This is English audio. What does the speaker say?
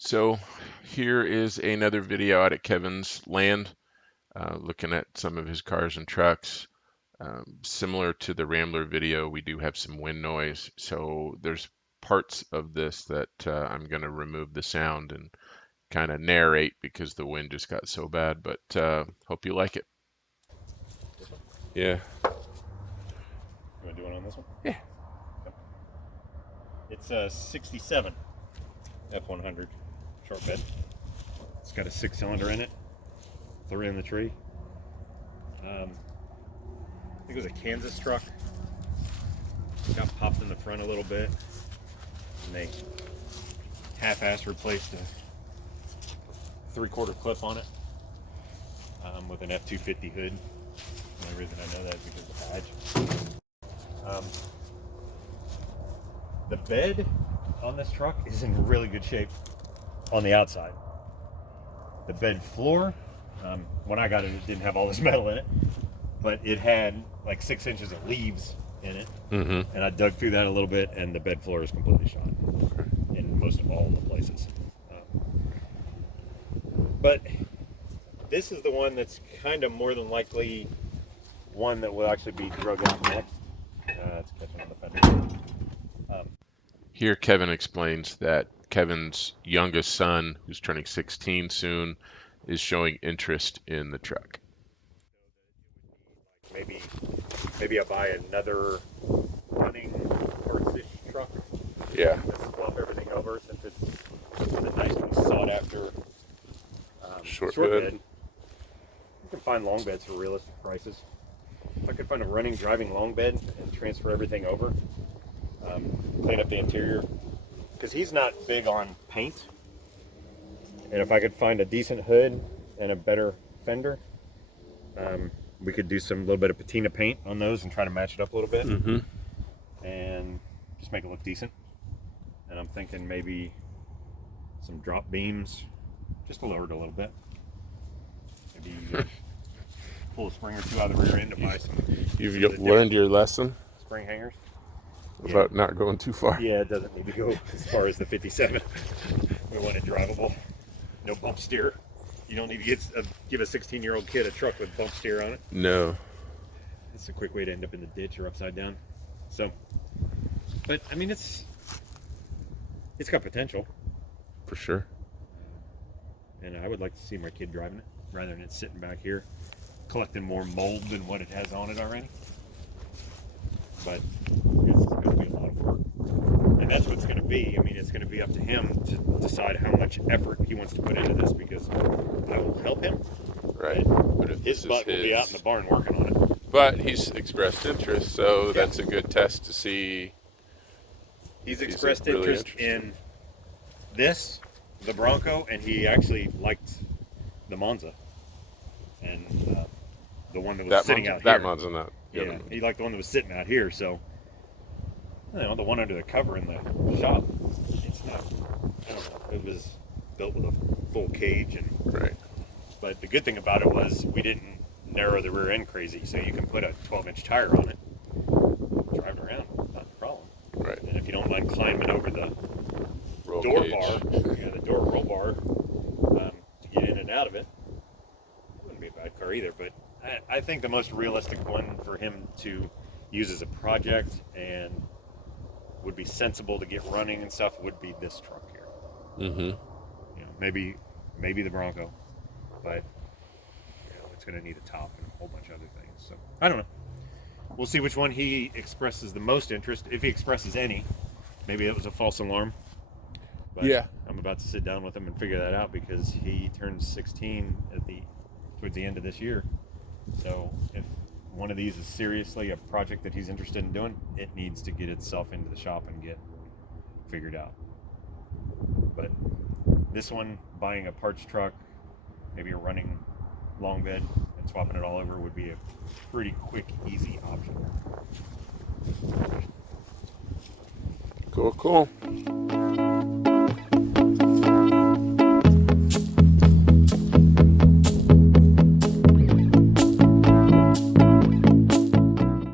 So here is another video out at Kevin's land, looking at some of his cars and trucks. Similar to the Rambler video, we do have some wind noise. So there's parts of this that I'm going to remove the sound and kind of narrate because the wind just got so bad. But hope you like it. Yeah. You want to do one on this one? Yeah. Okay. It's a 67 F100 short bed. It's got a 6-cylinder in it, 3 in the tree. I think it was a Kansas truck. Got popped in the front a little bit, and they half-ass replaced a 3/4 clip on it with an F250 hood. The only reason I know that is because of the badge. The bed on this truck is in really good shape on the outside. The bed floor, when I got it, it didn't have all this metal in it, but it had like 6 inches of leaves in it, and I dug through that a little bit, and the bed floor is completely shot in most of all the places. But this is the one that's kind of more than likely one that will actually be drug out next. It's catching on the fender. Here Kevin explains that Kevin's youngest son, who's turning 16 soon, is showing interest in the truck. Maybe I buy another running parts-ish truck. Yeah. Just swap everything over since it's a nice and sought after Short bed. You can find long beds for realistic prices. If I could find a running driving long bed and transfer everything over, clean up the interior, because he's not big on paint. And if I could find a decent hood and a better fender, we could do some little bit of patina paint on those and try to match it up a little bit, and just make it look decent. And I'm thinking maybe some drop beams, just to lower it a little bit. Maybe pull a spring or two out of the rear end to buy some. You've learned your lesson Spring hangers. about not going too far. Yeah, it doesn't need to go as far as the 57. We want it drivable. No bump steer. You don't need to give a 16-year-old kid a truck with bump steer on it. No. It's a quick way to end up in the ditch or upside down. So, but I mean, it's got potential. For sure. And I would like to see my kid driving it rather than it sitting back here collecting more mold than what it has on it already. But it's going to be a lot of work. And that's what it's going to be. I mean, it's going to be up to him to decide how much effort he wants to put into this, because I will help him. Right. But his butt will be out in the barn working on it. But he's expressed interest, so that's a good test to see. He's expressed interest in this, the Bronco, and he actually liked the Monza. And the one that was sitting out here. That Monza, not the other one. He liked the one that was sitting out here, so the one under the cover in the shop, it's not, I don't know, it was built with a full cage, and but the good thing about it was we didn't narrow the rear end crazy, so you can put a 12-inch tire on it, drive it around, not a problem. Right. And if you don't mind climbing over the roll door cage. bar, the door roll bar, to get in and out of it, it wouldn't be a bad car either. But I think the most realistic one for him to use as a project and would be sensible to get running and stuff would be this truck here. Maybe the Bronco, but it's going to need a top and a whole bunch of other things. So I don't know. We'll see which one he expresses the most interest, if he expresses any. Maybe it was a false alarm. But I'm about to sit down with him and figure that out, because he turns 16 towards the end of this year. So if one of these is seriously a project that he's interested in doing, it needs to get itself into the shop and get figured out. But this one, buying a parts truck, maybe a running long bed, and swapping it all over would be a pretty quick, easy option. Cool.